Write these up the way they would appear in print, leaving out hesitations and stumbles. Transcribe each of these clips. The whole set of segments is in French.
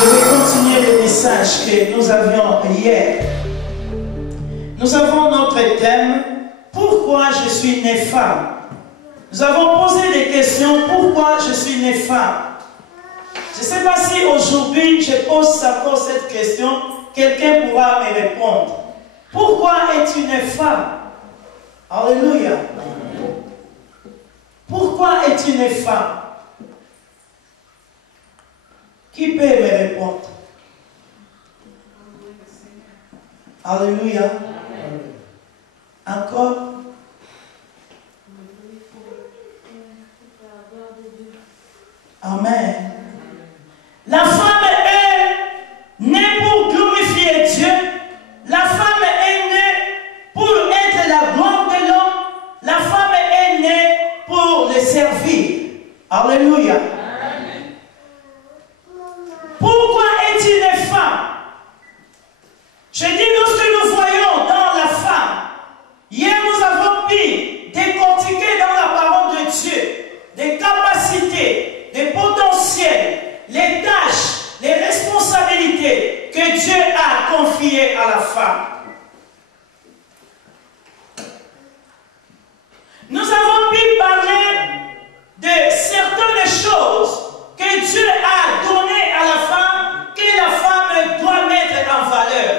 Je vais continuer le message que nous avions hier. Nous avons notre thème, pourquoi je suis née femme? Nous avons posé des questions, pourquoi je suis née femme? Je ne sais pas si aujourd'hui je pose encore cette question, quelqu'un pourra me répondre. Pourquoi es-tu née femme? Alléluia. Pourquoi es-tu née femme? Qui peut me répondre? Alléluia. Encore? Amen. La femme est née pour glorifier Dieu. La femme est née pour être la gloire de l'homme. La femme est née pour le servir. Alléluia. Pourquoi es-tu née femme? Je dis, lorsque nous voyons dans la femme, hier nous avons pu décortiquer dans la parole de Dieu des capacités, des potentiels, les tâches, les responsabilités que Dieu a confiées à la femme. Nous avons pu parler de certaines choses que Dieu a données à la femme, que la femme doit mettre en valeur.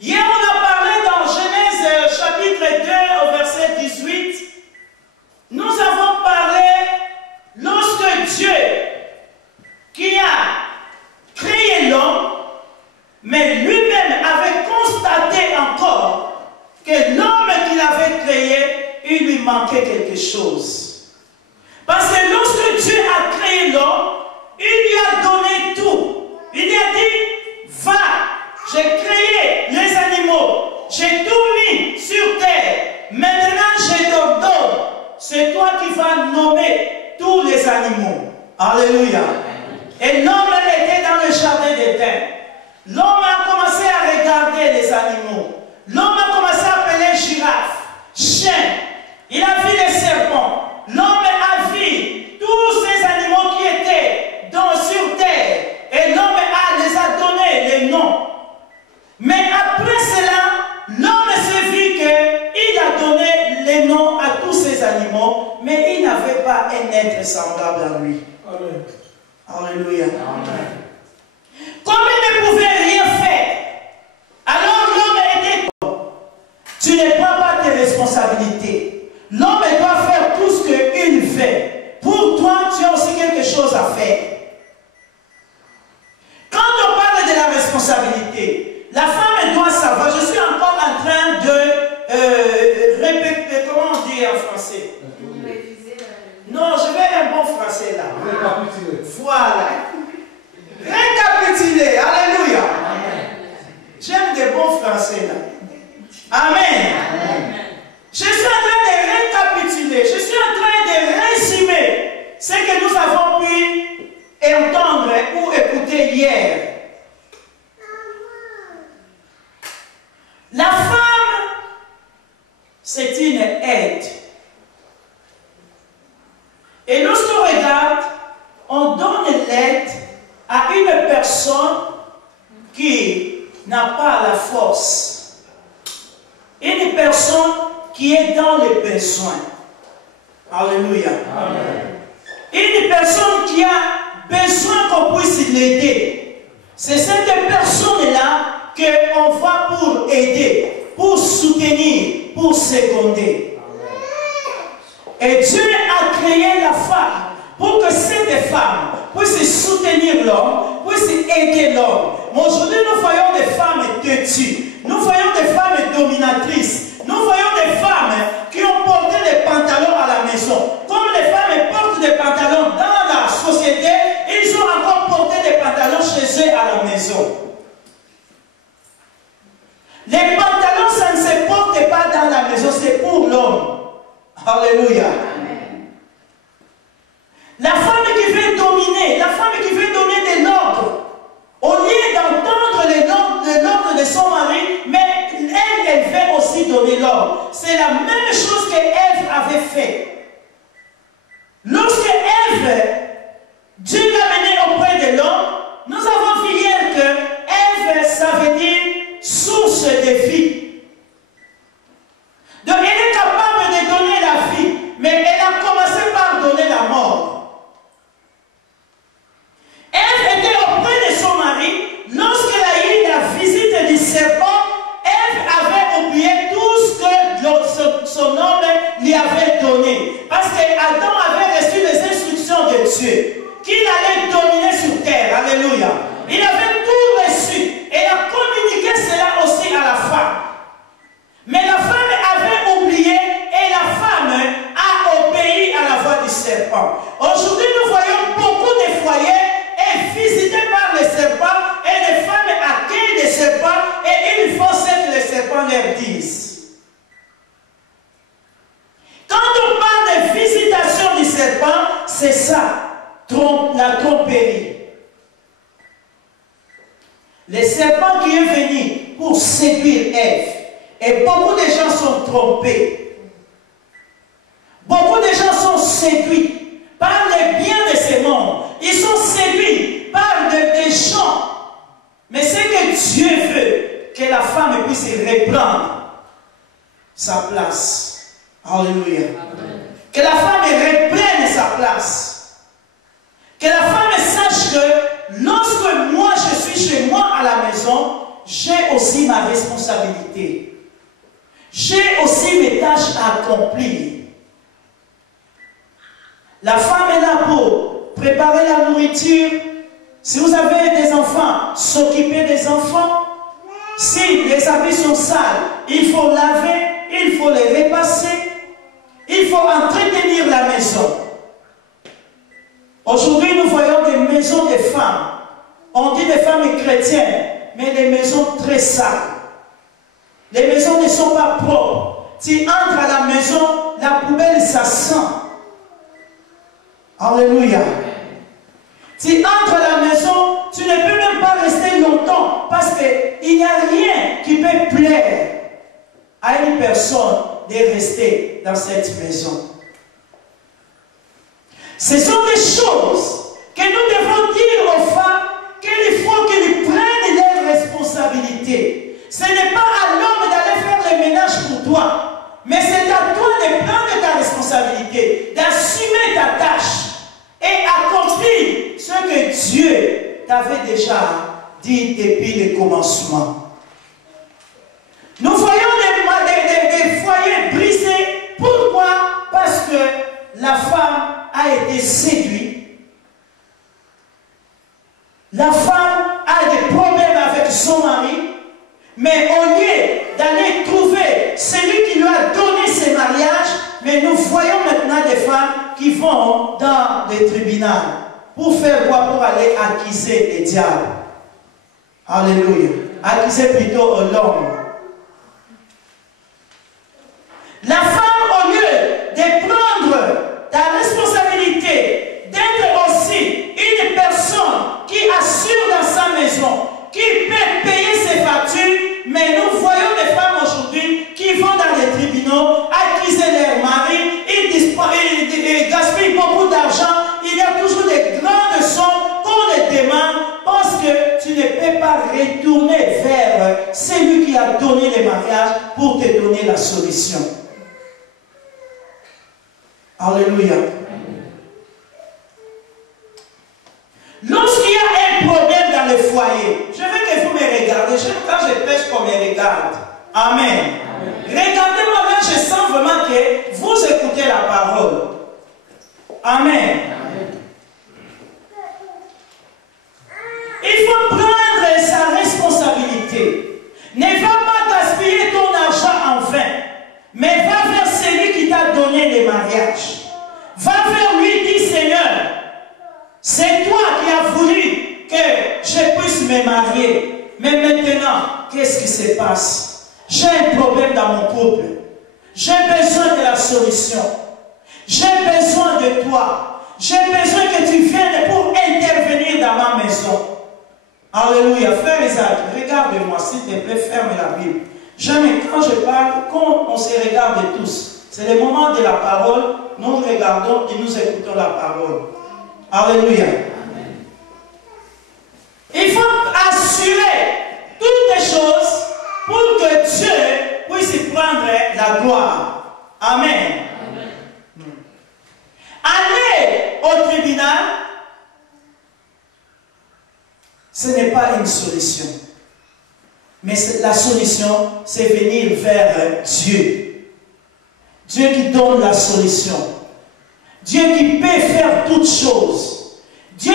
Hier, on a parlé dans Genèse chapitre 2 au verset 18. Nous avons parlé lorsque Dieu, qui a créé l'homme, mais lui-même avait constaté encore que l'homme qu'il avait créé, il lui manquait quelque chose. Parce que lorsque Dieu a créé l'homme, il lui a donné tout. Il lui a dit, va, j'ai créé les animaux, j'ai tout mis sur terre. Maintenant, je te donne. C'est toi qui vas nommer tous les animaux. Alléluia. Et l'homme était dans le jardin d'Éden. L'homme a commencé à regarder les animaux. L'homme a commencé à appeler girafe, chien. Il a vu les serpents. L'homme a vu tous ces animaux qui étaient sur terre. Et l'homme les a donné les noms. Mais après cela, l'homme s'est vu qu'il a donné les noms à tous ces animaux, mais il n'avait pas un être semblable à lui. Amen. Alléluia. Amen. Comme il ne pouvait rien faire, alors l'homme était... Tu ne prends pas tes responsabilités. L'homme doit faire tout ce qu'il fait. Pour toi, tu as aussi quelque chose à faire. Quand on parle de la responsabilité, la femme doit savoir, je suis encore en train de répéter, comment on dit en français? Non, je vais un bon français là. Récapituler. Voilà. Récapituler. Alléluia. J'aime des bons français là. Amen. Amen. Je suis en train de récapituler. Je suis en train de résumer ce que nous avons pu entendre ou écouter hier. La femme, c'est une aide. Et lorsqu'on regarde, on donne l'aide à une personne qui n'a pas la force. Une personne qui est dans les besoins. Alléluia. Amen. Une personne qui a besoin qu'on puisse l'aider. C'est cette personne-là qu'on va pour aider, pour soutenir, pour seconder. Et Dieu a créé la femme pour que cette femme puisse soutenir l'homme, puisse aider l'homme. Mais aujourd'hui, nous voyons des femmes têtues, nous voyons des femmes dominatrices, nous voyons des femmes qui ont porté des pantalons à la maison. Comme les femmes portent des pantalons dans la société, ils ont encore porté des pantalons chez eux à la maison. Les pantalons, ça ne se porte pas dans la maison, c'est pour l'homme. Alléluia. La femme qui veut dominer, la femme qui veut donner de l'ordre, au lieu d'entendre l'ordre de son mari, mais elle veut aussi donner l'ordre. C'est la même chose que Ève avait fait. Lorsque Ève qu'il allait dominer sur terre. Alléluia. Il avait tout reçu et a communiqué cela aussi à la femme. Mais la femme avait oublié et la femme a obéi à la voix du serpent. Aujourd'hui, nous voyons beaucoup de foyers visités par les serpents et les femmes accueillent les serpents et ils font ce que les serpents leur disent. Quand on parle de visitation du serpent, c'est ça, la tromperie. Le serpent qui est venu pour séduire Ève. Et beaucoup de gens sont trompés. Beaucoup de gens sont séduits par les biens de ce monde. Ils sont séduits par des gens. Mais c'est que Dieu veut que la femme puisse reprendre sa place. Alléluia. Amen. Que la femme reprenne sa place. Que la femme sache que lorsque moi je suis chez moi à la maison, j'ai aussi ma responsabilité. J'ai aussi mes tâches à accomplir. La femme est là pour préparer la nourriture. Si vous avez des enfants, s'occuper des enfants. Si les habits sont sales, il faut laver, il faut les repasser. Il faut entretenir la maison. Aujourd'hui, nous voyons des maisons de femmes. On dit des femmes chrétiennes, mais des maisons très sales. Les maisons ne sont pas propres. Tu entres à la maison, la poubelle, ça sent. Alléluia. Tu entres à la maison, tu ne peux même pas rester longtemps parce qu'il n'y a rien qui peut plaire à une personne de rester dans cette maison. Ce sont des choses que nous devons dire aux femmes qu'il faut qu'ils prennent leurs responsabilités. Ce n'est pas à l'homme d'aller faire le ménage pour toi, mais c'est à toi de prendre ta responsabilité, d'assumer ta tâche et accomplir ce que Dieu t'avait déjà dit depuis le commencement. Nous voyons des foyers brisés. Pourquoi? Parce que la femme a été séduite. La femme a des problèmes avec son mari. Mais au lieu d'aller trouver celui qui lui a donné ses mariages, mais nous voyons maintenant des femmes qui vont dans les tribunaux pour faire quoi? Pour aller accuser les diables. Alléluia. Accuser plutôt l'homme. La femme, au lieu de prendre ta responsabilité, d'être aussi une personne qui assure dans sa maison, qui peut payer ses factures, mais nous voyons des femmes aujourd'hui qui vont dans les tribunaux accuser leur mari, ils gaspillent beaucoup d'argent, il y a toujours des grandes sommes qu'on les demande parce que tu ne peux pas retourner vers celui qui a donné le mariage pour te donner la solution. Alléluia. Lorsqu'il y a un problème dans le foyer, je veux que vous me regardez. Quand je pêche, qu'on me regarde. Amen. Regardez-moi, là, je sens vraiment que vous écoutez la parole. Amen. Il faut prendre sa responsabilité. Ne va pas gaspiller ton argent en vain, mais va vers celui qui t'a donné le mariage. Va vers lui et dis, Seigneur, c'est toi qui as voulu que je puisse me marier. Mais maintenant, qu'est-ce qui se passe? J'ai un problème dans mon couple. J'ai besoin de la solution. J'ai besoin de toi. J'ai besoin que tu viennes pour intervenir dans ma maison. Alléluia. Frère Isaac, regarde-moi, s'il te plaît, ferme la Bible. Jamais quand je parle, quand on se regarde tous, c'est le moment de la parole, nous regardons et nous écoutons la parole. Alléluia. Amen. Il faut assurer toutes les choses pour que Dieu puisse prendre la gloire. Amen. Amen. Aller au tribunal, ce n'est pas une solution. Mais la solution, c'est venir vers Dieu. Dieu qui donne la solution. Dieu qui peut faire toutes choses. Dieu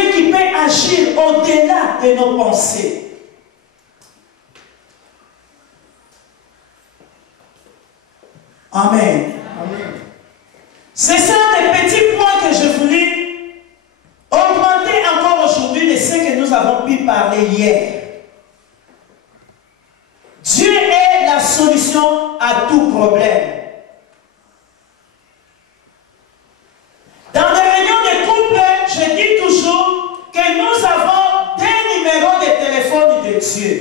peut agir au-delà de nos pensées. Amen. Amen. C'est ça les petits points que je voulais augmenter encore aujourd'hui de ce que nous avons pu parler hier. Dieu est la solution à tout problème. Dans les réunions de couple, je dis toujours que nous avons des numéros de téléphone de Dieu.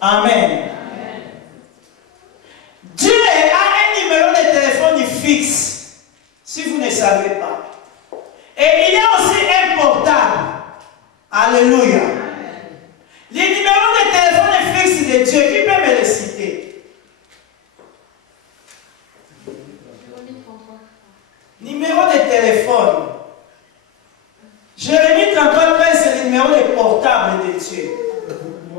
Amen. Amen. Dieu a un numéro de téléphone fixe, si vous ne savez pas. Et il y a aussi un portable. Alléluia. Les numéros de téléphone fixes de Dieu, qui peut me les citer? Numéro de téléphone. Jérémie 33, c'est le numéro de portable de Dieu.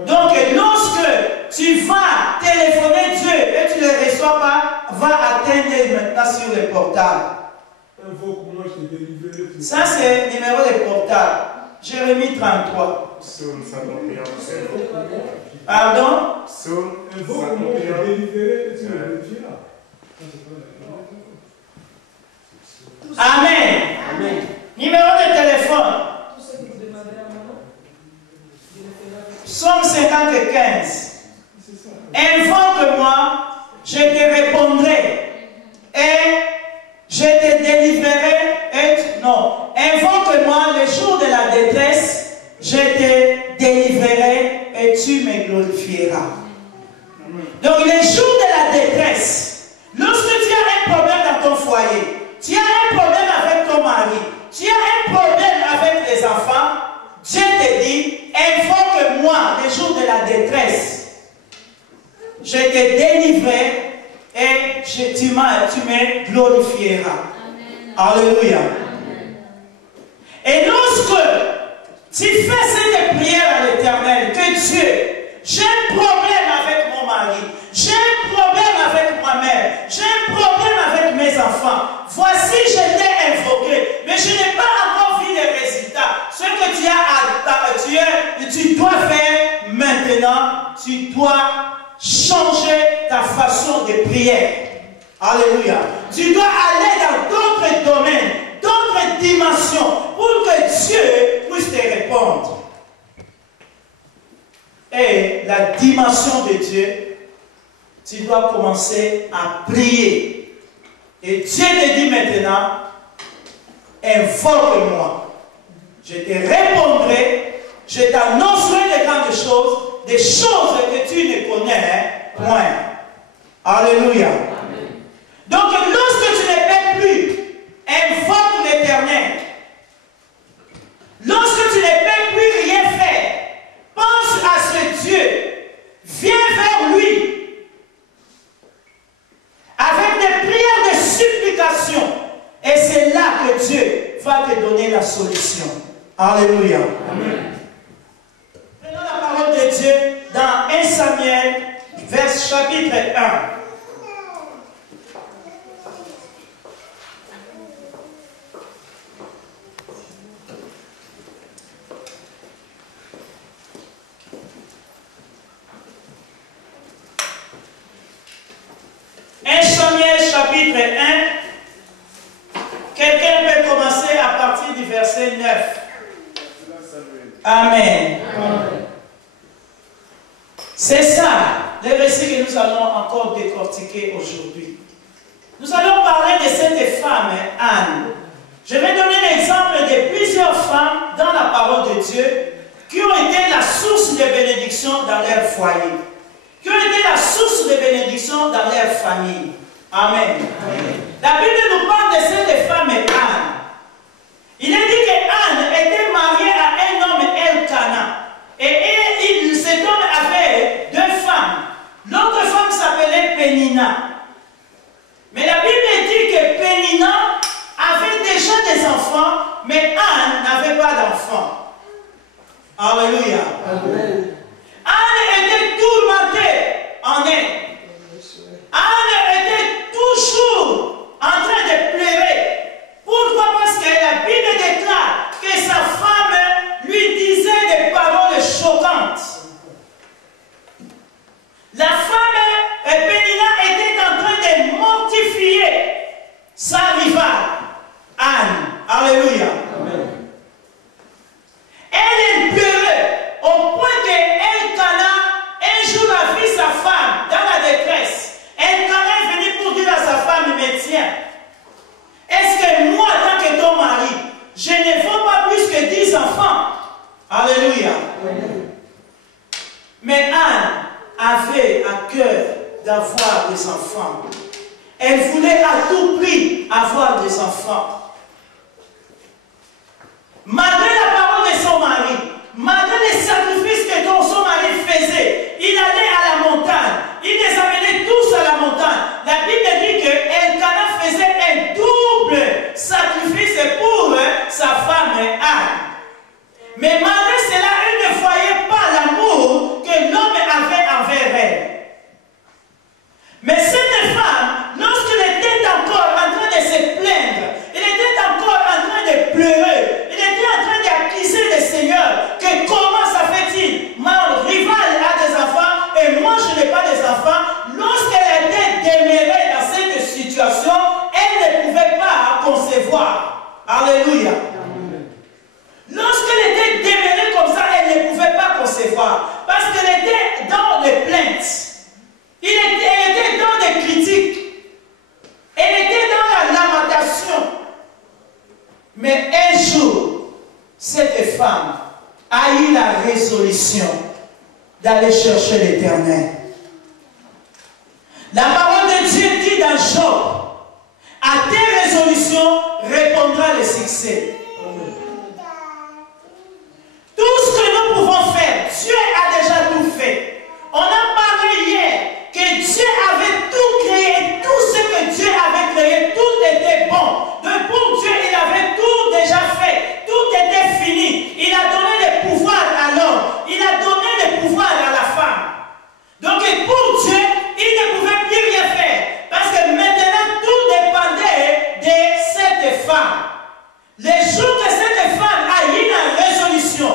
Donc, lorsque tu vas téléphoner Dieu et tu ne le reçois pas, va atteindre maintenant sur le portable. Ça, c'est le numéro de portable. Jérémie 33. Pardon? Amen. Amen. Numéro de téléphone. Psaume 55. Invoque-moi, je te répondrai et je te délivrerai. Non, invoque-moi le jour de la détresse, je te délivrerai et tu me glorifieras. Donc, le jour de la détresse, lorsque tu as un problème dans ton foyer, tu as un problème avec ton mari, tu as un problème avec les enfants, Dieu te dit, invoque-moi le jour de la détresse. Je te délivrerai et tu me glorifieras. Amen. Alléluia. Amen. Et lorsque tu fais cette prière à l'Éternel, que Dieu, j'ai un problème avec mon mari, j'ai un problème avec moi-même, j'ai un problème avec mes enfants, voici je t'ai invoqué, mais je n'ai pas encore vu les résultats. Ce que tu dois faire maintenant, tu dois changer ta façon de prier. Alléluia. Tu dois aller dans d'autres domaines, d'autres dimensions, pour que Dieu puisse te répondre. Et la dimension de Dieu, tu dois commencer à prier. Et Dieu te dit maintenant, invoque-moi. Je te répondrai, je t'annoncerai de grandes choses, des choses que tu ne connais point. Alléluia. Amen. Donc, lorsque tu ne peux plus, invoque l'Éternel. Lorsque tu ne peux plus rien faire, pense à ce Dieu. Viens vers lui. Avec des prières de supplication. Et c'est là que Dieu va te donner la solution. Alléluia. Amen. Prenons la parole de Dieu dans 1 Samuel, chapitre 1. Chapitre 1, quelqu'un peut commencer à partir du verset 9. Amen. Amen. C'est ça, le verset que nous allons encore décortiquer aujourd'hui. Nous allons parler de cette femme, Anne. Je vais donner l'exemple de plusieurs femmes dans la parole de Dieu qui ont été la source de bénédiction dans leur foyer, qui ont été la source de bénédiction dans leur famille. Amen. Amen. La Bible nous parle de cette femme Anne. Il est dit qu'Anne était mariée à un homme Elkana. Et cet homme avait deux femmes. L'autre femme s'appelait Pénina. Mais la Bible dit que Pénina avait déjà des enfants, mais Anne n'avait pas d'enfants. Alléluia. Amen. Anne était tourmentée en elle. Anne était toujours en train de pleurer. Pourquoi? Parce que la Bible déclare que sa femme lui Alléluia. Mais Anne avait à cœur d'avoir des enfants. Elle voulait à tout prix avoir des enfants. Malgré la parole de son mari, malgré les sacrifices que son mari faisait, il allait à la montagne. Il les amenait tous à la montagne. La Bible dit que Elkana faisait un double sacrifice pour sa femme Anne. Mais malgré cela, elle ne voyait pas l'amour que l'homme avait envers elle. Mais cette femme, lorsqu'elle était encore en train de se plaindre, elle était encore en train de pleurer, elle était en train d'accuser le Seigneur, que comment ça fait-il? Ma rivale a des enfants et moi je n'ai pas des enfants. Lorsqu'elle était demeurée dans cette situation, elle ne pouvait pas concevoir. Alléluia. Lorsqu'elle était demeurée comme ça, elle ne pouvait pas concevoir. Parce qu'elle était dans les plaintes. Elle était dans des critiques. Elle était dans la lamentation. Mais un jour, cette femme a eu la résolution d'aller chercher l'Éternel. La parole de Dieu dit dans Job, à tes résolutions répondra le succès. Tout ce que nous pouvons faire, Dieu a déjà tout fait. On a parlé hier que Dieu avait tout créé, tout ce que Dieu avait créé, tout était bon. Donc pour Dieu, il avait tout déjà fait, tout était fini. Il a donné le pouvoir à l'homme, il a donné le pouvoir à la femme. Donc pour Dieu, il ne pouvait plus rien faire, parce que maintenant tout dépendait de cette femme. Le jour que cette femme a eu la résolution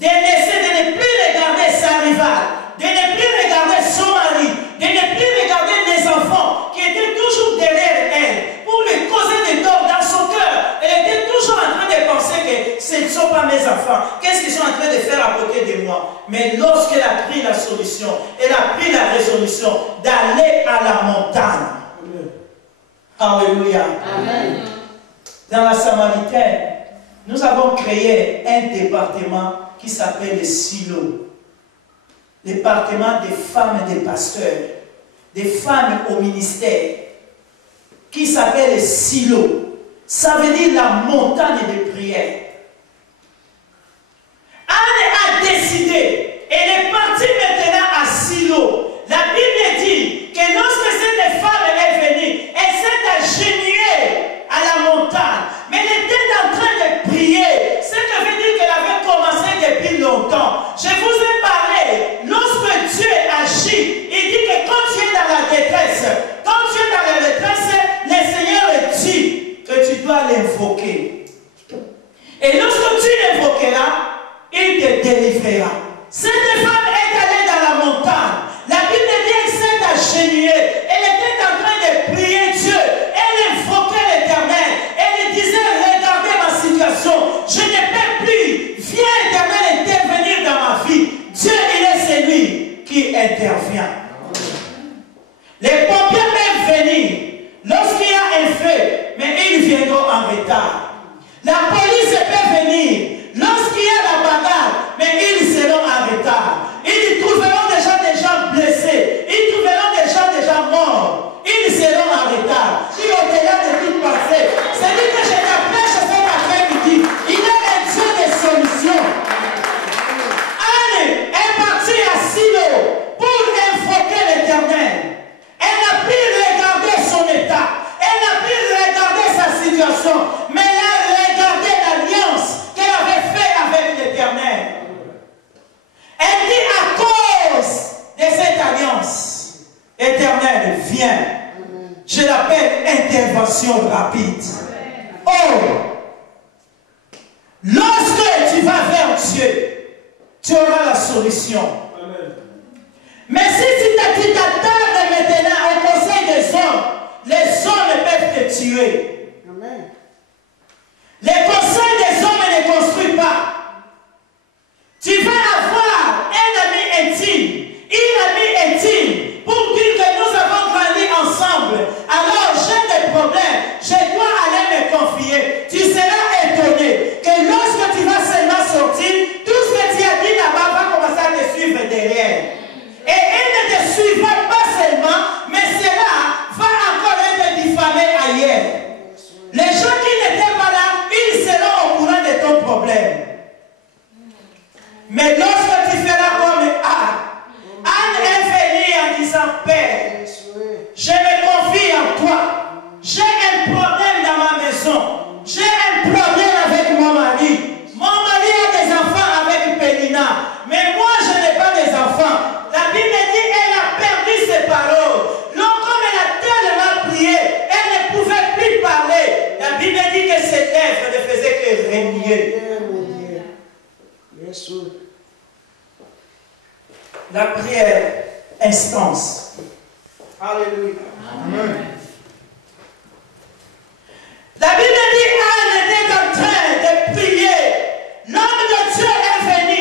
de laisser, de ne plus regarder sa rivale, de ne plus regarder son mari, de ne plus regarder les enfants qui étaient toujours derrière elle, pour lui causer des torts dans son cœur. Elle était toujours en train de penser que ce ne sont pas mes enfants. Qu'est-ce qu'ils sont en train de faire à côté de moi? Mais lorsqu'elle a pris la solution, elle a pris la résolution d'aller à la montagne. Alléluia. Amen. Dans la Samaritaine, nous avons créé un département qui s'appelle le silo. Département des femmes et des pasteurs, des femmes au ministère, qui s'appelle le silo. Ça veut dire la montagne de prière. Anne a décidé, elle est partie maintenant à Silo. La Bible dit que lorsque cette femme est venue, elle s'est agenouillée à la montagne, mais elle était en train de prier. Ce qui veut dire qu'elle avait commencé depuis longtemps. Je vous ai parlé, lorsque Dieu agit, il dit que quand tu es dans la détresse, quand tu es dans la détresse, le Seigneur dit que tu dois l'invoquer. Et lorsque tu l'invoqueras, il te délivrera. Cette femme est allée dans la montagne. La Bible dit qu'elle s'est agenouillée. Elle était en train de prier Dieu. Elle invoquait l'Éternel. Elle disait, regardez ma situation. Je ne peux plus. Viens, Éternel, intervenir dans ma vie. Dieu, il est celui qui intervient. Les pompiers peuvent venir lorsqu'il y a un feu, mais ils viendront en retard. La police peut venir lorsqu'il y a la bagarre, mais ils seront en retard. Ils trouveront déjà des gens blessés. Ils trouveront déjà morts. Ils seront en retard. Si au-delà de toute pensée, c'est lui que je t'appelle cet après-midi. Il est un Dieu de solutions. Anne est partie à Silo pour invoquer l'Éternel. Elle n'a pu regarder son état. Elle n'a pu regarder sa situation. Mais elle a regardé l'alliance qu'elle avait faite avec l'Éternel. Elle dit à cause de cette alliance, Éternel, viens. Je l'appelle intervention rapide. Oh, lorsque tu vas vers Dieu, tu auras la solution. Mais si tu t'attardes maintenant au conseil des hommes, les hommes peuvent te tuer. Amen. Les conseils des hommes ne construisent pas. Tu vas avoir un ami intime, une amie intime, pour dire que nous avons grandi ensemble. Alors j'ai des problèmes, je dois aller me confier. Tu seras étonné que lorsque tu vas seulement sortir, tout ce Mais lorsque tu feras comme Anne est venue en disant, Père, je me confie en toi. J'ai un problème dans ma maison. J'ai un problème avec mon mari. Mon mari a des enfants avec Pénina. Mais moi, je n'ai pas des enfants. La Bible dit elle a perdu ses paroles. Donc, comme elle a tellement prié, elle ne pouvait plus parler. La Bible dit que ses lèvres ne faisaient que régner. La prière, instance. Alléluia. Amen. La Bible dit Anne était en train de prier. L'homme de Dieu est venu.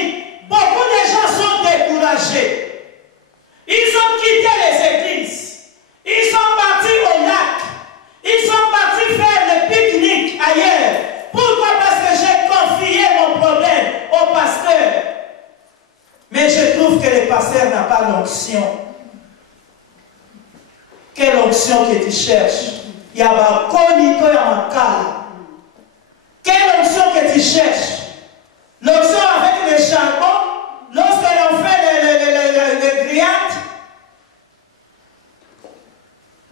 Beaucoup de gens sont découragés. Ils ont quitté les églises. Ils sont partis au lac. Ils sont partis faire le pique-nique ailleurs. Pourquoi? Parce que j'ai confié mon problème au pasteur. Mais je trouve que le pasteur n'a pas l'onction. Quelle onction que tu cherches? Il y a un conito et un cas. Quelle onction que tu cherches? L'onction avec le charbon, lorsque l'on fait les grillades.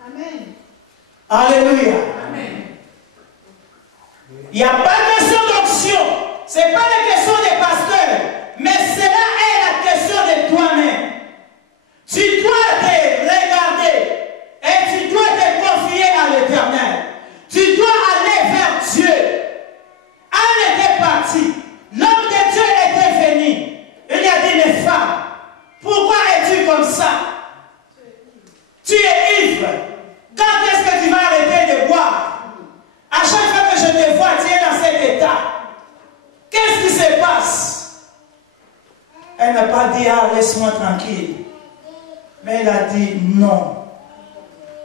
Amen. Alléluia. Amen. Il n'y a pas de question d'onction. Ce n'est pas la question des pasteurs. Mais cela est la question de toi-même. Tu dois te regarder et tu dois te confier à l'Éternel. Tu dois aller vers Dieu. Anne était partie. L'homme de Dieu était venu. Il a dit, mais femme, pourquoi es-tu comme ça? Tu es ivre. Quand est-ce que tu vas arrêter de boire? À chaque fois que je te vois, tu es dans cet état. Qu'est-ce qui se passe? Elle n'a pas dit, ah, laisse-moi tranquille. Mais elle a dit, non.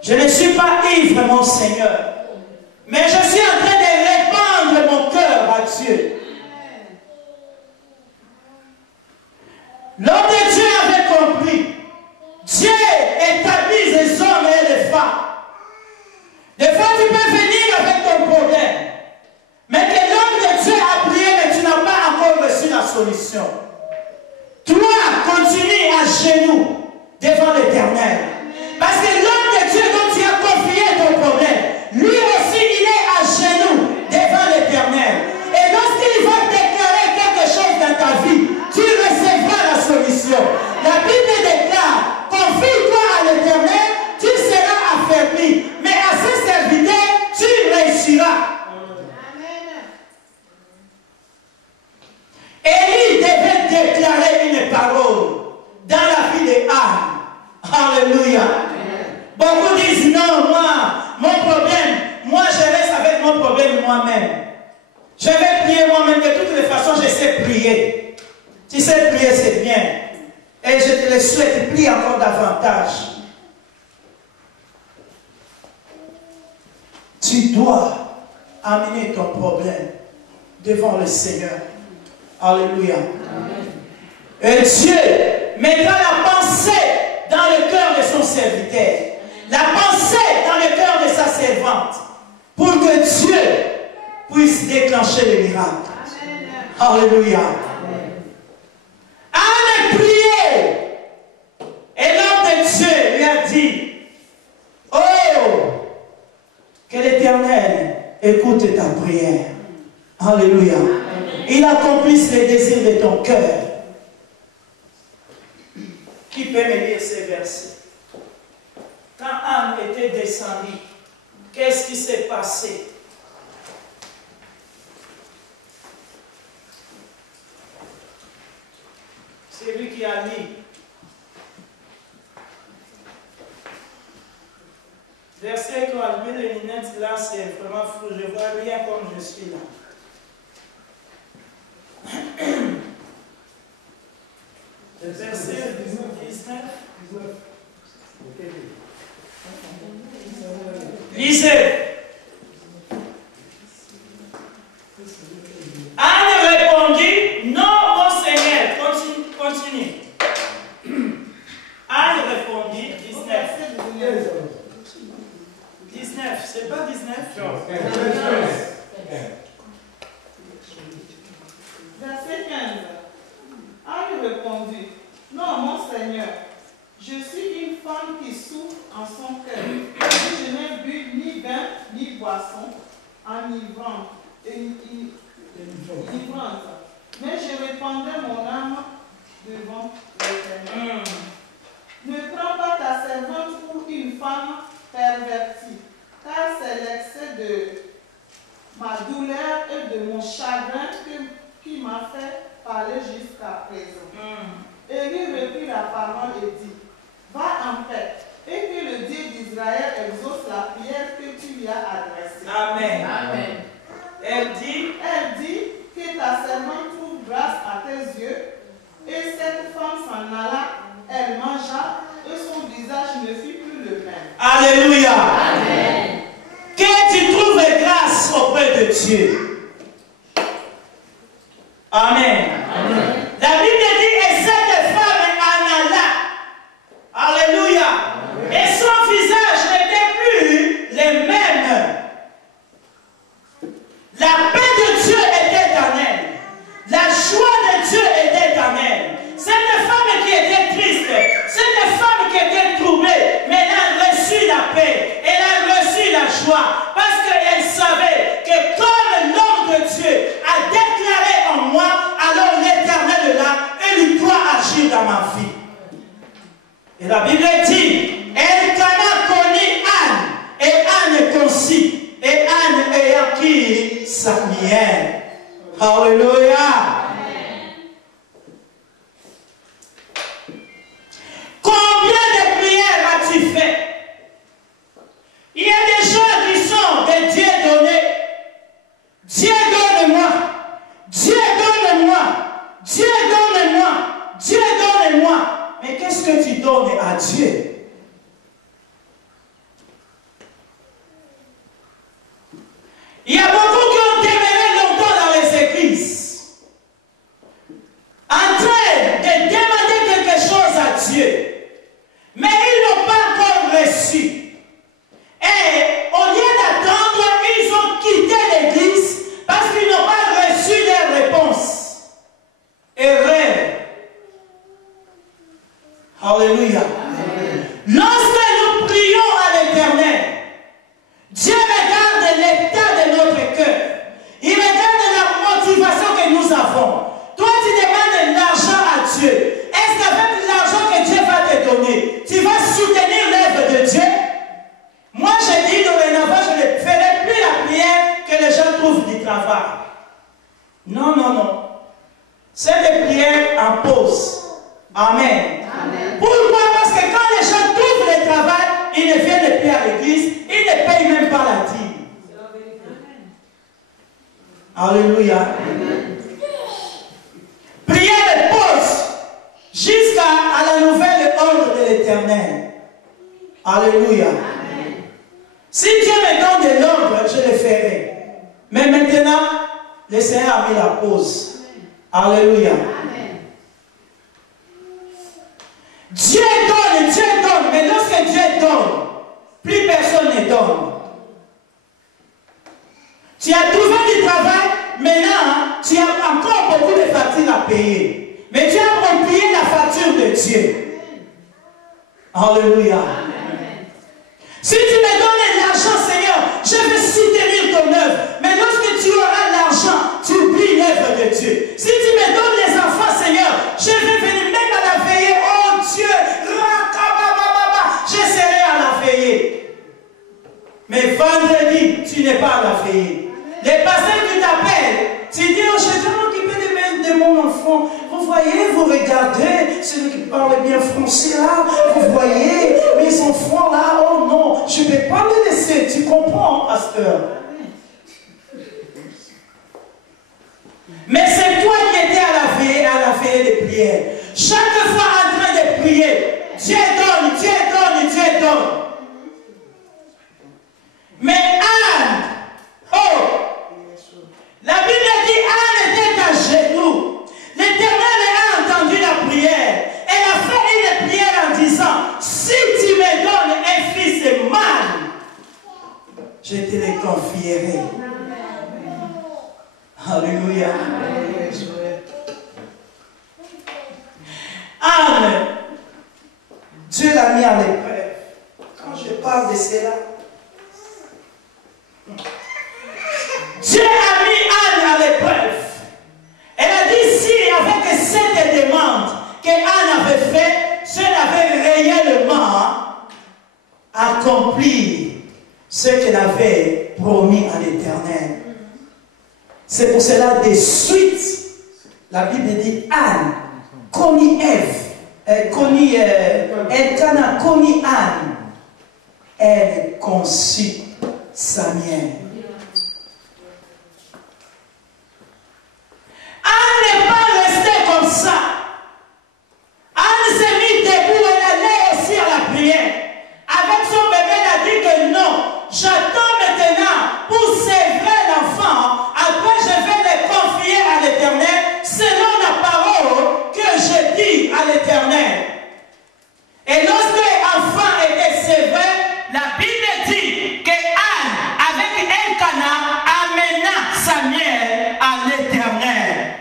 Je ne suis pas ivre, mon Seigneur. Mais je suis en train de répandre mon cœur à Dieu. L'homme de Dieu avait compris. Dieu établit les hommes et les femmes. Des fois, tu peux venir avec ton problème. Mais que l'homme de Dieu a prié, mais tu n'as pas encore reçu la solution. Toi, continue à genoux devant l'Éternel. Parce que l'homme de Dieu dont tu as confié ton problème, lui aussi, il est à genoux devant l'Éternel. Et lorsqu'il va déclarer quelque chose dans ta vie, tu recevras la solution. La Bible déclare, confie-toi à l'Éternel, tu seras affermi. Mais à ce serviteur, tu réussiras. Élie devait déclarer une parole dans la vie de Anne. Alléluia. Beaucoup disent non, mon problème, moi je reste avec mon problème moi-même. Je vais prier moi-même. De toutes les façons, je sais prier. Tu sais prier, c'est bien. Et je te le souhaite, prie encore davantage. Tu dois amener ton problème devant le Seigneur. Alléluia. Et Dieu mettra la pensée dans le cœur de son serviteur. La pensée dans le cœur de sa servante. Pour que Dieu puisse déclencher le miracle. Alléluia. Anne priait. Et l'homme de Dieu lui a dit, oh, que l'Éternel écoute ta prière. Alléluia. Il accomplisse les désirs de ton cœur. Qui peut me lire ces versets? Quand Anne était descendue, qu'est-ce qui s'est passé? C'est lui qui a lu. Verset 3, je mets les lunettes là, c'est vraiment flou, je ne vois rien comme je suis là. Le verset 19. Lisez. Anne répondit, non, mon Seigneur. Continue. Anne répondit, 19. 19, c'est pas 19? Verset 15. défendrai mon âme devant l'Éternel. Ne prends pas ta servante pour une femme pervertie, car c'est l'excès de ma douleur et de mon chagrin qui m'a fait parler jusqu'à présent. Élie reprit la parole et dit, va en paix, et que le Dieu d'Israël exauce la prière que tu lui as adressée. Amen. Amen. Elle dit, que ta servante trouve grâce à tes yeux. Et cette femme s'en alla, elle mangea, et son visage ne fut plus le même. Alléluia. Amen. Que tu trouves grâce auprès de Dieu. Amen. Amen. La Bible dit, et cette femme en alla. Alléluia. Amen. Et son visage n'était plus le même. La paix de Dieu était en elle. La joie de Dieu était en elle. Cette femme qui était triste, cette femme qui était troublée, mais elle a reçu la paix, elle a reçu la joie, parce qu'elle savait que comme l'homme de Dieu a déclaré en moi, alors l'Éternel est là et lui doit agir dans ma vie. Et la Bible dit, Elkana connut Anne, et Anne conçut, et Anne ayant acquis Samuel. Alléluia. Combien de prières as-tu fait? Il y a des gens qui sont des dieux donnés. Dieu donne-moi. Dieu donne-moi. Dieu donne-moi. Dieu donne-moi. Mais qu'est-ce que tu donnes à Dieu? Il y a beaucoup qui ont demeuré longtemps dans les églises, en train de demander quelque chose à Dieu, mais ils n'ont pas encore reçu. Et au lieu d'attendre, ils ont quitté l'église parce qu'ils n'ont pas reçu les réponses. Erreur. Alléluia. Lorsque nous prions à l'Éternel, Dieu regarde l'état de notre cœur. Il regarde la motivation que nous avons. Toi, tu demandes de l'argent à Dieu. Est-ce qu'avec l'argent que Dieu va te donner, tu vas soutenir l'œuvre de Dieu? Moi, je dis dorénavant, je ne ferai plus la prière que les gens trouvent du travail. Non, non, non. C'est des prières en pause. Amen. Amen. Pourquoi? Parce que quand les gens trouvent le travail, ils ne viennent plus à l'église, ils ne payent même pas la dîme. Alléluia. Amen. Prière de pause jusqu'à la nouvelle ordre de l'Éternel. Alléluia. Amen. Si Dieu me donne de l'ordre, je le ferai. Mais maintenant, le Seigneur a mis la pause. Alléluia. Amen. Dieu donne, mais lorsque Dieu donne, plus personne ne donne. Tu as trouvé du travail, maintenant, tu as encore beaucoup de factures à payer. Mais tu as oublié la facture de Dieu. Alléluia. Amen. Si tu me donnes l'argent, Seigneur, je vais soutenir ton œuvre. Mais lorsque tu auras l'argent, tu oublies l'œuvre de Dieu. Si tu me donnes les enfants, Seigneur, je vais venir même à la veillée. Oh Dieu, je serai à la veillée. Mais vendredi, tu n'es pas à la veillée. Les pasteurs qui t'appellent, tu dis, oh, je vais m'occuper de mon enfant. Vous voyez, vous regardez, celui qui parle bien français là, vous voyez, mes enfants là, oh non, je ne vais pas les laisser, tu comprends, pasteur? Mais c'est toi qui étais à la veillée de prière. Chaque fois en train de prier, Dieu donne, Dieu donne, Dieu donne. Mais Anne, oh, la Bible dit Anne était à genoux. L'Éternel a entendu la prière. Elle a fait une prière en disant, si tu me donnes un fils de mâle, je te le confierai. Alléluia. Anne, Dieu l'a mis à l'épreuve. Quand je parle de cela, Dieu a mis Anne à l'épreuve. Elle a dit, si avec accomplir ce qu'elle avait promis à l'Éternel. C'est pour cela, de suite, la Bible dit Anne connut Elkana connut Anne. Elle conçut Samuel. Anne n'est pas restée comme ça. Anne s'est mise debout, elle allait aussi à la prière. Avec son bébé, elle a dit que non, j'attends maintenant pour sévrer l'enfant. Après, je vais le confier à l'Éternel selon la parole que je dis à l'Éternel. Et lorsque l'enfant était sévré, la Bible dit que Anne, avec Elkana, amena Samuel à l'Éternel.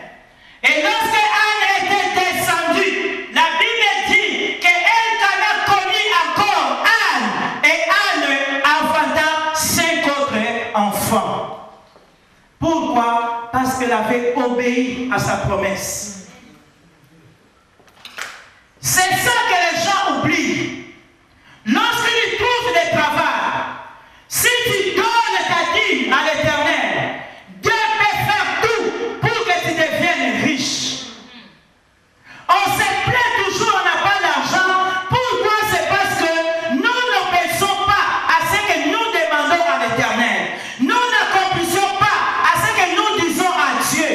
Et lorsque Anne était descendue, la Bible dit que Elkana connut encore Anne, et Anne enfanta 5 autres enfants. Pourquoi? Parce qu'elle avait obéi à sa promesse. C'est ça que les gens oublient. Lorsqu'ils trouvent des travail, si tu donnes ta dîme à l'Éternel, Dieu peut faire tout pour que tu deviennes riche. On se plaint toujours, on n'a pas d'argent. Pourquoi? C'est parce que nous n'obéissons pas à ce que nous demandons à l'Éternel. Nous n'accomplissons pas à ce que nous disons à Dieu.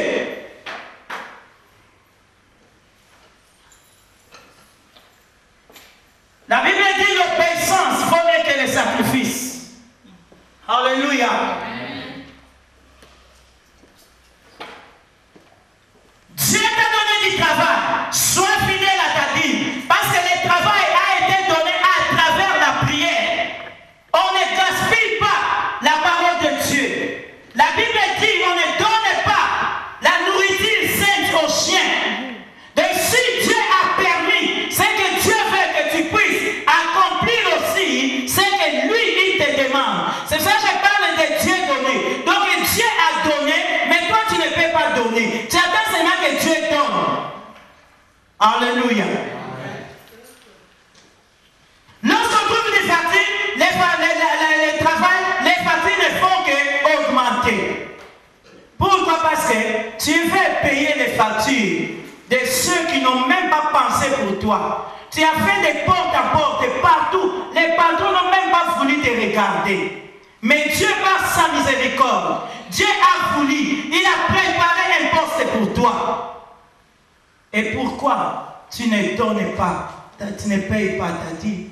La Bible dit l'obéissance vaut mieux que les sacrifices. Alléluia. Dieu t'a donné du travail. Sois fidèle à ta dîme. Parce que le travail a été donné à travers la prière. On ne gaspille pas la parole de Dieu. La Bible dit on ne donne pas la nourriture sainte aux chiens. Donc si Dieu a permis, c'est que Dieu veut que tu puisses accomplir aussi ce que lui, il te demande. C'est ça que je parle de Dieu donné. Donc Dieu a donné, mais toi tu ne peux pas donner. Tu attends seulement que Dieu donne. Alléluia. Lorsqu'on trouve des fatigues, les travail, les fatigues ne font qu'augmenter. Pourquoi? Parce que tu veux payer les factures de ceux qui n'ont même pas pensé pour toi. Tu as fait des porte à porte partout. Les patrons n'ont même pas voulu te regarder. Mais Dieu, par sa miséricorde, Dieu a voulu, il a préparé un poste pour toi. Et pourquoi tu ne donnes pas, tu ne payes pas ta dîme?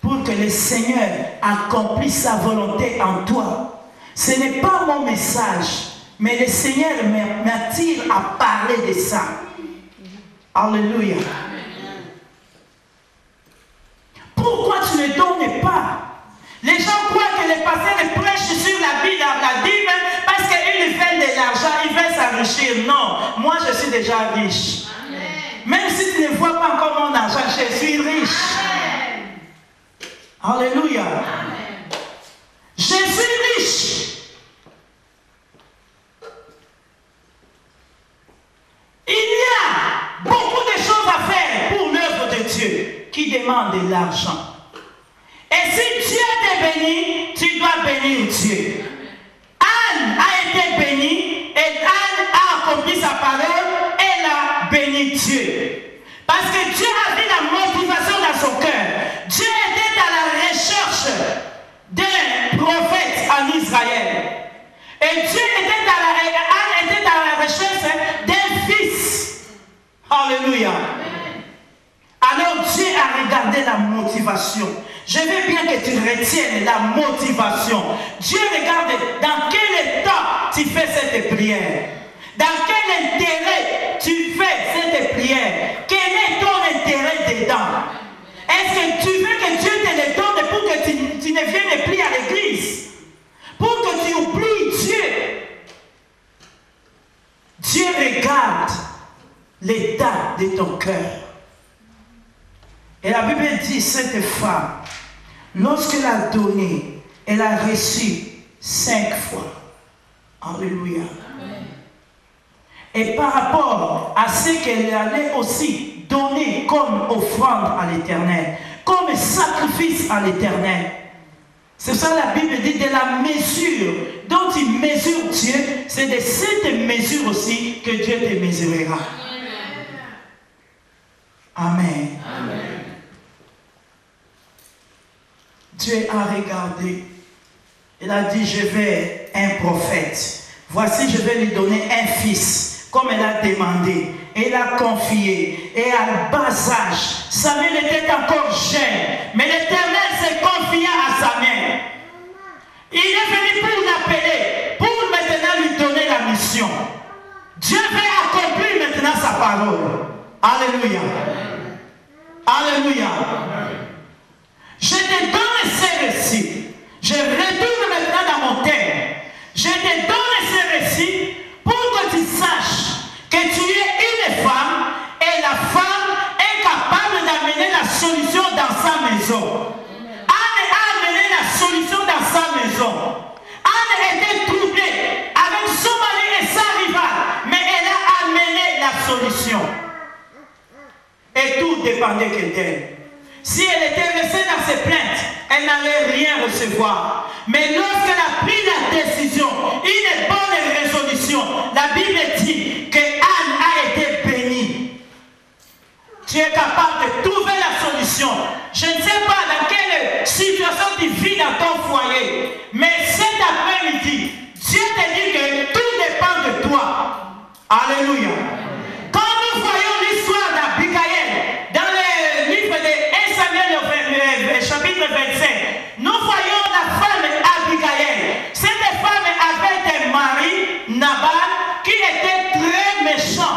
Pour que le Seigneur accomplisse sa volonté en toi. Ce n'est pas mon message, mais le Seigneur m'attire à parler de ça. Alléluia. Pourquoi tu ne donnes pas? Les gens croient que les pasteurs prêchent sur la dîme parce qu'ils veulent de l'argent, ils veulent s'enrichir. Non, moi je suis déjà riche. Amen. Même si tu ne vois pas encore mon argent, je suis riche. Amen. Alléluia. Amen. Je suis riche. Il y a beaucoup de choses à faire pour l'œuvre de Dieu qui demande de l'argent. Et si Dieu t'a béni, tu dois bénir Dieu. Anne a été bénie et Anne a accompli sa parole, elle a béni Dieu. Parce que Dieu a vu la motivation dans son cœur. Dieu était à la recherche d'un prophète en Israël. Et Dieu était Anne était à la recherche d'un fils. Alléluia. Alors Dieu a regardé la motivation. Je veux bien que tu retiennes la motivation. Dieu regarde dans quel état tu fais cette prière. Dans quel intérêt tu fais cette prière. Quel est ton intérêt dedans? Est-ce que tu veux que Dieu te le donne pour que tu ne viennes plus à l'église? Pour que tu oublies Dieu? Dieu regarde l'état de ton cœur. Et la Bible dit, cette femme, lorsqu'elle a donné, elle a reçu 5 fois. Alléluia. Amen. Et par rapport à ce qu'elle allait aussi donner comme offrande à l'Éternel, comme sacrifice à l'Éternel, C'est ça la Bible dit de la mesure dont il mesure Dieu, c'est de cette mesure aussi que Dieu te mesurera. Amen. Amen. Dieu a regardé. Il a dit, je vais un prophète. Voici, je vais lui donner un fils, comme elle a demandé. Et il a confié. Et à bas âge, Samuel était encore jeune. Mais l'Éternel s'est confié à sa mère. Il est venu pour l'appeler, pour maintenant lui donner la mission. Dieu veut accomplir maintenant sa parole. Alléluia. Alléluia. Je te donne ces récits. Je retourne maintenant dans mon thème. Je te donne ces récits pour que tu saches que tu es une femme et la femme est capable d'amener la solution dans sa maison. Anne a amené la solution dans sa maison. Anne était troublée avec son mari et sa rivale, mais elle a amené la solution. Et tout dépendait d'elle. Si elle était restée dans ses plaintes, elle n'allait rien recevoir. Mais lorsqu'elle a pris la décision, une bonne résolution, la Bible dit que Anne a été bénie. Tu es capable de trouver la solution. Je ne sais pas dans quelle situation tu vis dans ton foyer, mais cet après-midi, Dieu te dit que tout dépend de toi. Alléluia. Quand nous voyons l'histoire d'Abigail dans le livre de 1 Samuel chapitre 25, nous voyons la femme Abigail. Cette femme avait un mari, Nabal, qui était très méchant.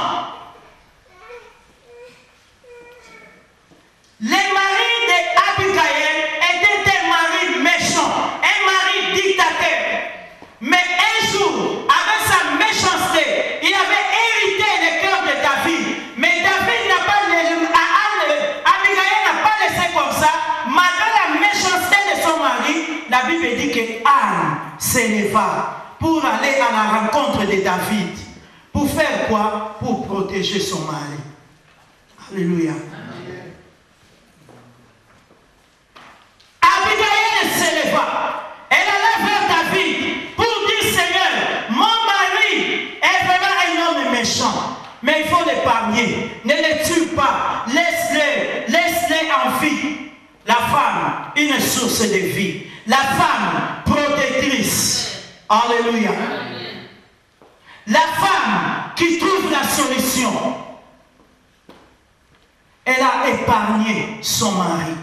Les maris d'Abigail étaient des maris méchants, un mari dictateur. Mais un jour, avec sa méchanceté, il avait hérité le cœur de David. Mais David n'a pas Abigail n'a pas laissé comme ça. Malgré la méchanceté de son mari, la Bible dit que Anne s'éleva pour aller à la rencontre de David. Pour faire quoi? Pour protéger son mari. Alléluia. Abigail s'éleva. Elle alla vers David pour dire, Seigneur, mon mari est vraiment un homme méchant. Mais il faut l'épargner. Ne le tue pas. Laisse-le en vie. La femme, une source de vie. La femme, protectrice. Alléluia. La femme qui trouve la solution. Elle a épargné son mari.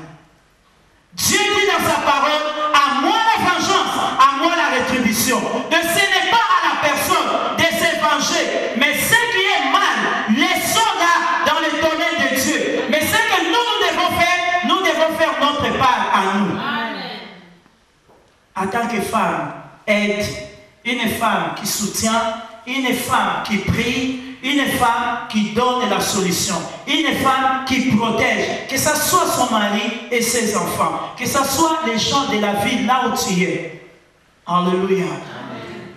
Dieu dit dans sa parole, à moi la vengeance, à moi la rétribution. Ce n'est pas à la personne de se venger, mais ce qui est mal, laissons-la dans le domaine de Dieu. Mais ce que nous devons faire notre part à nous. Amen. En tant que femme, aide, une femme qui soutient, une femme qui prie, une femme qui donne la solution, une femme qui protège, que ce soit son mari et ses enfants, que ce soit les gens de la ville là où tu es. Alléluia. Amen.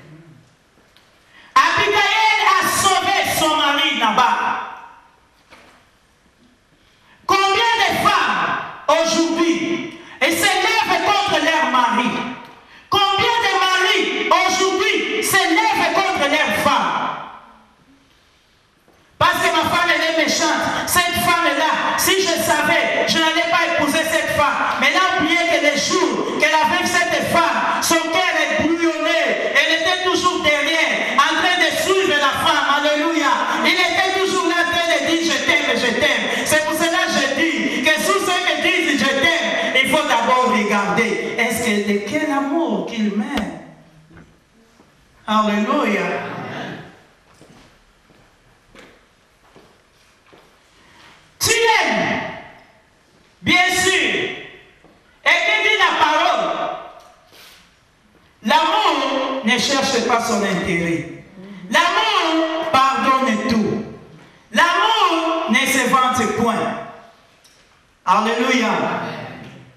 Abigail a sauvé son mari là-bas. Combien de femmes aujourd'hui s'élèvent contre leur mari? Combien de maris aujourd'hui s'élèvent contre leur femme? Parce que ma femme, elle est méchante. Cette femme-là, si je savais, je n'allais pas épouser cette femme. Mais elle a oublié que les jours qu'elle avait avec cette femme, son cœur est bouillonné. Elle était toujours derrière, en train de suivre la femme. Alléluia. Il était toujours là en train de dire, je t'aime, je t'aime. C'est pour cela que je dis que sous ceux qui disent, je t'aime, il faut d'abord regarder. Est-ce que de quel amour qu'il m'aime? Alléluia. Tu l'aimes, bien sûr. Et que dit la parole? L'amour ne cherche pas son intérêt. L'amour pardonne tout. L'amour ne se vante point. Alléluia.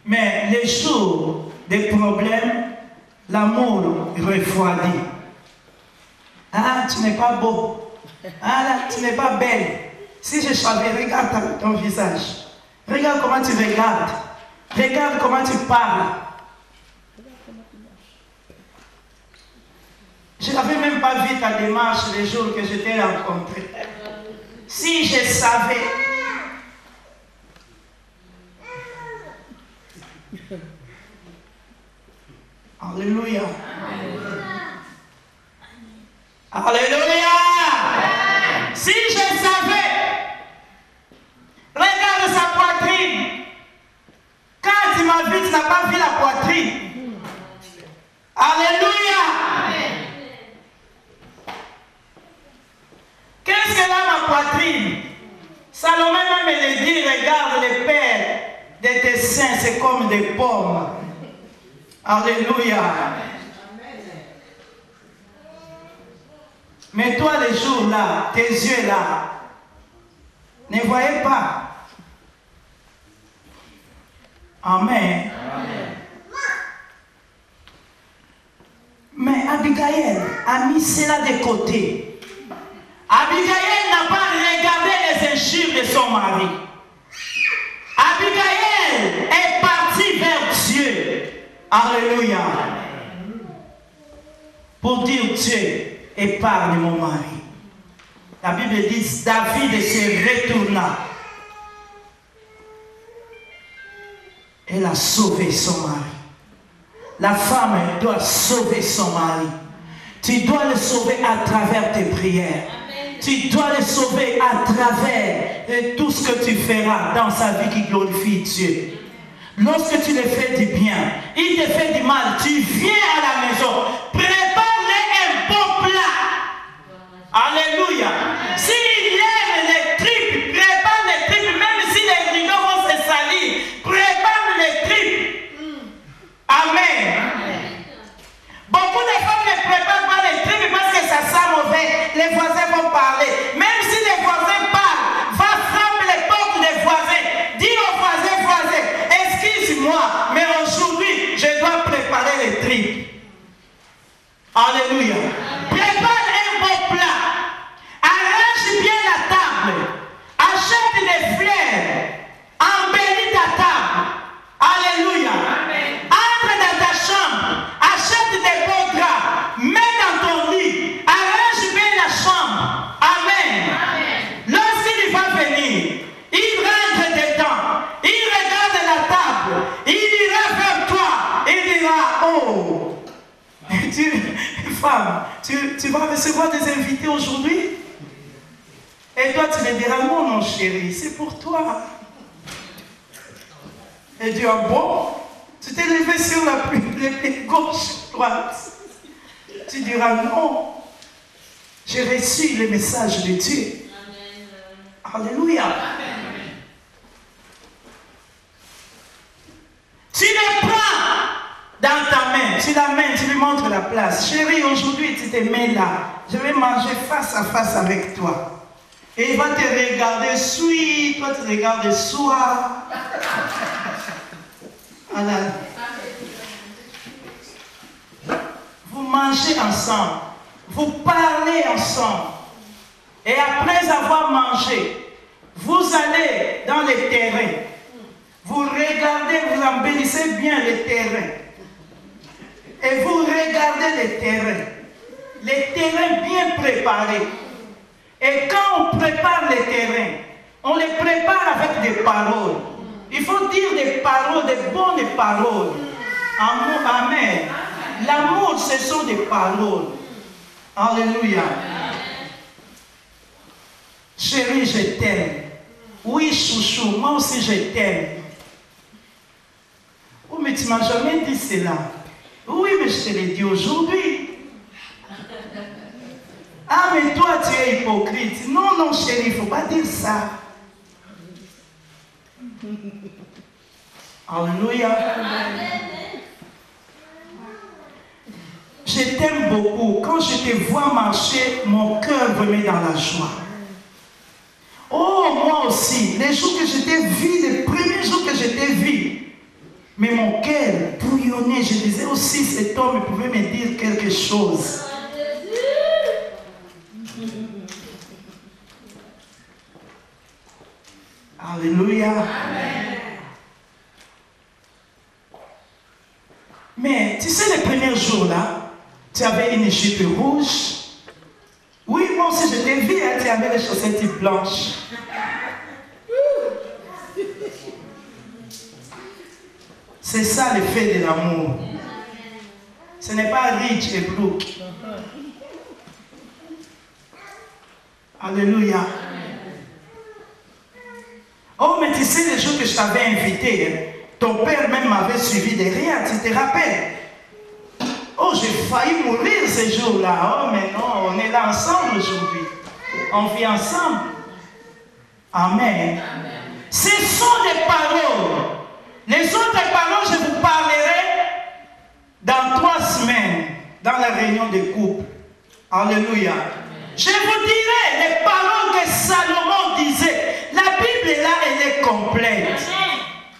Mais les jours des problèmes, l'amour refroidit. Ah, tu n'es pas beau. Ah, là, tu n'es pas belle. Si je savais, regarde ton visage. Regarde comment tu regardes. Regarde comment tu parles. n'avais même pas vu ta démarche les jours que je t'ai rencontré. Si je savais. Alléluia. Alléluia. Si je savais. Regarde sa poitrine. Quand tu m'as vu, tu n'as pas vu la poitrine. Alléluia. Qu'est-ce que là ma poitrine? Salomon même me dit, regarde les pères de tes seins, c'est comme des pommes. Alléluia. Mais toi les jours là, tes yeux là, ne voyez pas. Amen. Amen. Mais Abigail a mis cela de côté. Abigail n'a pas regardé les injures de son mari. Abigail est partie vers Dieu. Alléluia. Pour dire Dieu, épargne mon mari. La Bible dit, David se retourna. Elle a sauvé son mari. La femme doit sauver son mari. Tu dois le sauver à travers tes prières. Amen. Tu dois le sauver à travers tout ce que tu feras dans sa vie qui glorifie Dieu. Lorsque tu le fais du bien, il te fait du mal, tu viens à la maison, prépare-le un bon plat. Alléluia. S'il aime les tripes, prépare les tripes, même si les rideaux vont se salir, prépare les tripes. Amen. Beaucoup de femmes ne préparent pas les tripes parce que ça sent mauvais. Les voisins vont parler. Même si les voisins parlent, va frapper les portes des voisins. Dis aux voisins, excuse-moi, mais aujourd'hui, je dois préparer les tripes. Alléluia. Prépare un bon plat. Arrange bien la table. Achète des fleurs. Embellis ta table. Alléluia. Entre dans ta chambre. Achète des beaux draps. Mets dans ton lit. Arrange bien la chambre. Amen. Lorsqu'il va venir, il rentre dedans. Il regarde la table. Il ira vers toi. Il dira, oh, femme, tu vas recevoir des invités aujourd'hui? Et toi, tu me diras, non, mon chéri, c'est pour toi. Et tu dis, bon, tu t'es levé sur l'épaule gauche, droite. Tu diras, non, j'ai reçu le message de Dieu. Amen. Alléluia. Amen. Tu le prends dans ta main, tu l'amènes, tu lui montres la place. Chérie, aujourd'hui, tu te mets là. Je vais manger face à face avec toi. Et il va te regarder, suis, toi tu regardes, sois. Vous mangez ensemble, vous parlez ensemble. Et après avoir mangé, vous allez dans les terrains. Vous regardez, vous embellissez bien les terrains. Et vous regardez les terrains bien préparés. Et quand on prépare les terrains, on les prépare avec des paroles. Il faut dire des paroles, des bonnes paroles. Amen. L'amour, ce sont des paroles. Alléluia. Chérie, je t'aime. Oui, chouchou, moi aussi je t'aime. Oh, mais tu ne m'as jamais dit cela. Oui, mais je te l'ai dit aujourd'hui. Ah, mais toi, tu es hypocrite. Non, non, chérie, il ne faut pas dire ça. Alléluia. Je t'aime beaucoup. Quand je te vois marcher, mon cœur remet dans la joie. Oh, moi aussi, les jours que je t'ai vu, les premiers jours que je t'ai vu, mais mon cœur bouillonnait. Je disais aussi, cet homme pouvait me dire quelque chose. Alléluia. Amen. Mais tu sais, les premiers jours là, Tu avais une jupe rouge. Oui, moi aussi je t'ai vu, hein, tu avais les chaussettes blanches. C'est ça l'effet de l'amour. Ce n'est pas rich et brook. Alléluia. Oh, mais tu sais, les jours que je t'avais invité, ton père même m'avait suivi derrière, tu te rappelles? Oh, j'ai failli mourir ces jours-là. Oh, mais non, on est là ensemble aujourd'hui. On vit ensemble. Amen. Ce sont des paroles. Les autres paroles, je vous parlerai dans 3 semaines, dans la réunion des couples. Alléluia. Je vous dirai les paroles que Salomon disait. La Bible est là, elle est complète.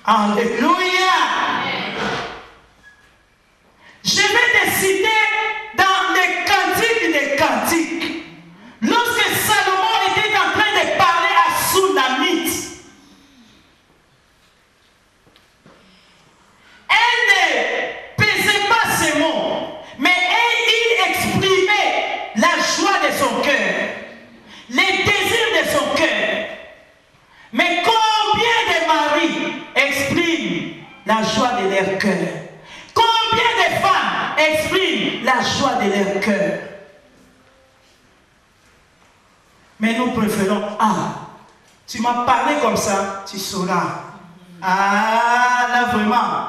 Alléluia. Je vais te citer dans les cantiques des cantiques. Lorsque Salomon était en train de parler à Sunamite, elle ne pesait pas ses mots, mais il exprimait la joie de son cœur, les désirs de son cœur. Mais combien de maris expriment la joie de leur cœur? Combien de femmes expriment la joie de leur cœur? Mais nous préférons, tu m'as parlé comme ça, tu sauras. Là vraiment,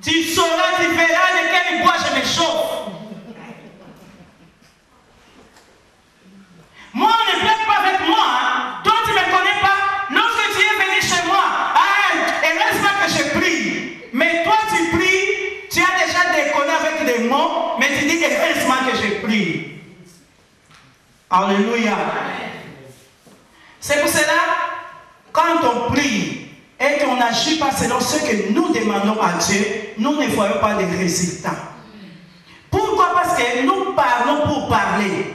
tu sauras, tu verras de quel bois je me chauffe. Moi, on ne blague pas avec moi. Toi, tu ne me connais pas. Lorsque tu es venu chez moi, et reste pas que je prie. Mais toi, tu pries, tu as déjà déconné avec des mots, mais tu dis heureusement que je prie. Alléluia. C'est pour cela, quand on prie et qu'on n'agit pas selon ce que nous demandons à Dieu, nous ne voyons pas de résultats. Pourquoi? Parce que nous parlons pour parler.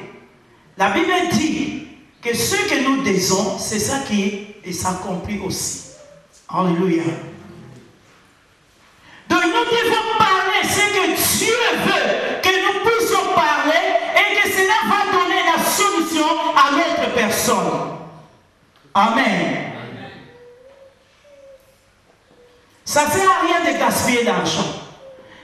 La Bible dit que ce que nous disons, c'est ça qui s'accomplit aussi. Alléluia. Donc nous devons parler ce que Dieu veut, que nous puissions parler et que cela va donner la solution à l'autre personne. Amen. Ça ne sert à rien de gaspiller l'argent.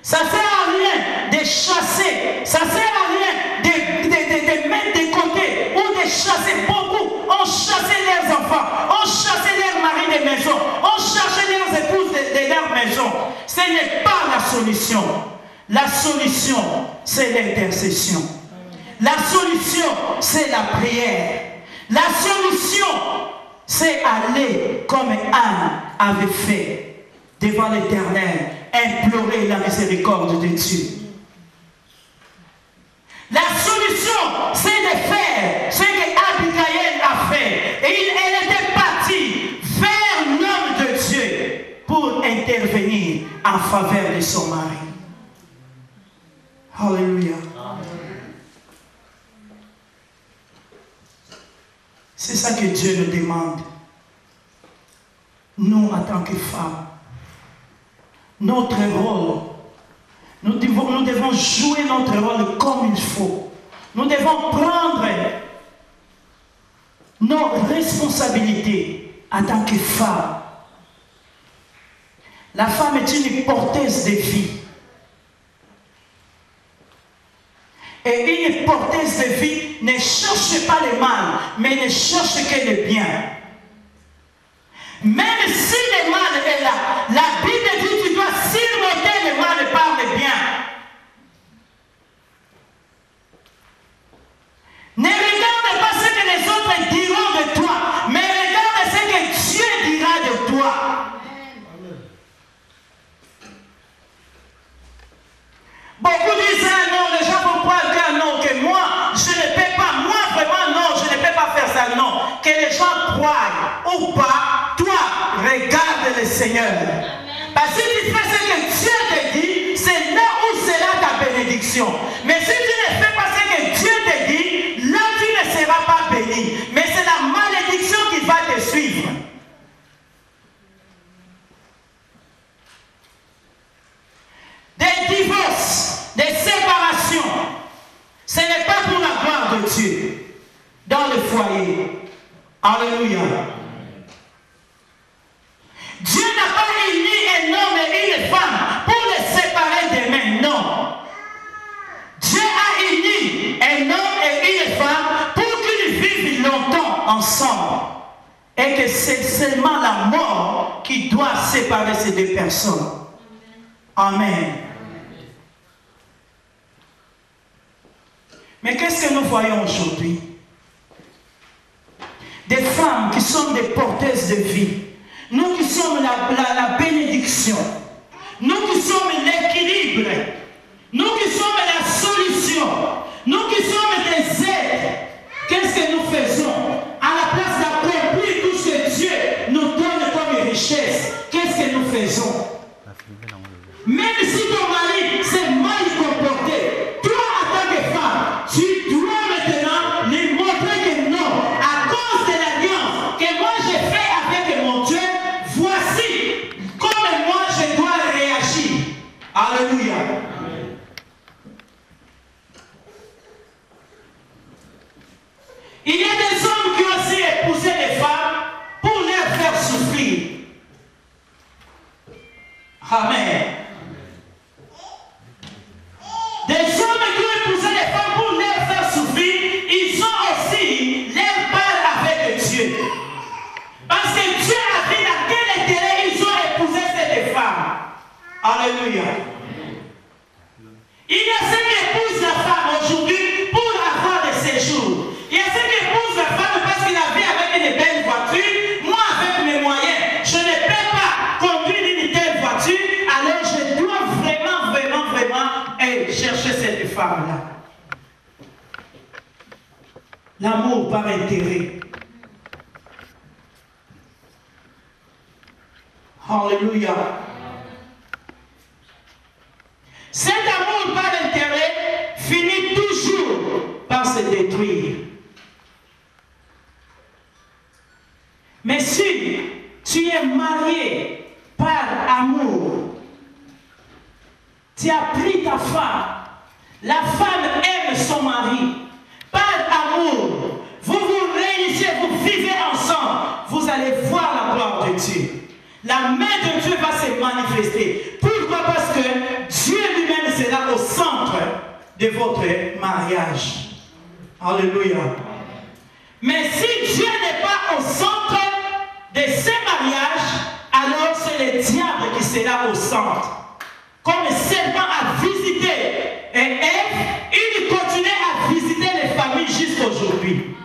Ça ne sert à rien de chasser. Ça ne sert à rien de mettre de côté ou de chasser beaucoup. On chassait leurs enfants, on chassait leurs maris de maison, on chassait leurs épouses de leur maison. Ce n'est pas la solution. La solution, c'est l'intercession. La solution, c'est la prière. La solution, c'est aller comme Anne avait fait devant l'Éternel, implorer la miséricorde de Dieu. La solution, c'est de faire ce que Abigail a fait. Et elle était partie vers l'homme de Dieu pour intervenir en faveur de son mari. Alléluia. C'est ça que Dieu nous demande. Nous, en tant que femmes, notre rôle, nous devons jouer notre rôle comme il faut. Nous devons prendre nos responsabilités en tant que femmes. La femme est une porteuse de vie. Et une porteuse de vie ne cherche pas le mal, mais ne cherche que le bien. Même si le mal est là, la Bible dit que tu dois surmonter le mal par le bien. Ne regarde pas ce que les autres diront de toi, mais regarde ce que Dieu dira de toi. Beaucoup disent non, les gens vont croire que non, que moi, je ne peux pas, moi vraiment non, je ne peux pas faire ça, non. Que les gens croient ou pas, toi, regarde le Seigneur. Parce que si tu fais ce que Dieu te dit, c'est là où sera ta bénédiction. Mais si tu ne fais pas ce que Dieu te dit, là tu ne seras pas béni. Mais c'est la malédiction qui va te suivre. Des divorces, des séparations, Alléluia. Dieu n'a pas uni un homme et une femme pour les séparer d'eux-mêmes, non. Dieu a uni un homme et une femme pour qu'ils vivent longtemps ensemble. Et que c'est seulement la mort qui doit séparer ces deux personnes. Amen. Mais qu'est-ce que nous voyons aujourd'hui? Des femmes qui sont des porteuses de vie. Nous qui sommes la bénédiction. Nous qui sommes l'équilibre. Nous qui sommes la solution. Nous qui sommes des aides. Qu'est-ce que nous faisons? À la place d'accomplir tout ce que Dieu nous donne comme richesse, qu'est-ce que nous faisons? Même si ton mari s'est mal comporté, toi en tant que femme, tu dois maintenant lui montrer que non, à cause de l'alliance que moi j'ai fait avec mon Dieu, voici comme moi je dois réagir. Alléluia. Il y a des hommes qui ont aussi épousé les femmes pour les faire souffrir. Amen. Des hommes qui ont épousé les femmes pour les faire souffrir, ils ont aussi leur part avec Dieu. Parce que Dieu a vu dans quel intérêt ils ont épousé ces femmes. Alléluia. Il y a ceux qui épousent la femme aujourd'hui pour avoir des séjours. Il y a ceux qui épousent la femme parce qu'il a vu avec une belle voiture. Moi, avec mes moyens, je ne peux pas conduire une telle voiture. Alors, je dois vraiment chercher cette femme-là. L'amour par intérêt. Alléluia. Cet amour par intérêt finit toujours par se détruire. Mais si tu es marié par amour, tu as pris ta femme, la femme aime son mari, par amour, vous vous réunissez, vous vivez ensemble, vous allez voir la gloire de Dieu. La main de Dieu va se manifester. Pourquoi? Parce que Dieu lui-même sera au centre de votre mariage. Alléluia. Mais si Dieu n'est pas au centre de ce mariage, alors c'est le diable qui sera au centre. Comme le serpent a visité Ève, il continue à visiter les familles jusqu'à aujourd'hui.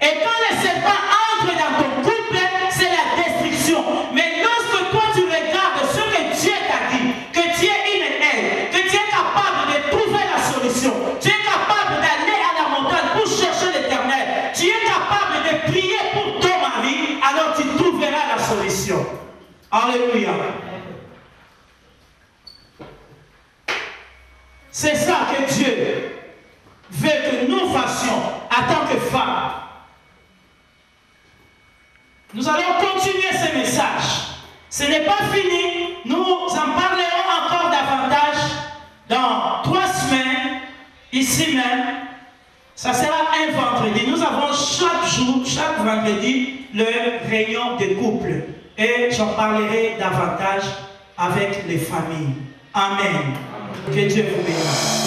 Et quand le serpent entre dans ton couple, c'est la destruction. Mais lorsque toi tu regardes ce que Dieu t'a dit, que tu es une aide, que tu es capable de trouver la solution, tu es capable d'aller à la montagne pour chercher l'Éternel, tu es capable de prier pour ton mari, alors tu trouveras la solution. Alléluia. C'est ça que Dieu veut que nous fassions en tant que femmes. Nous allons continuer ce message. Ce n'est pas fini. Nous en parlerons encore davantage dans 3 semaines, ici même. Ça sera un vendredi. Nous avons chaque jour, chaque vendredi, le réunion des couples. Et j'en parlerai davantage avec les familles. Amen. Que Dieu vous bénisse.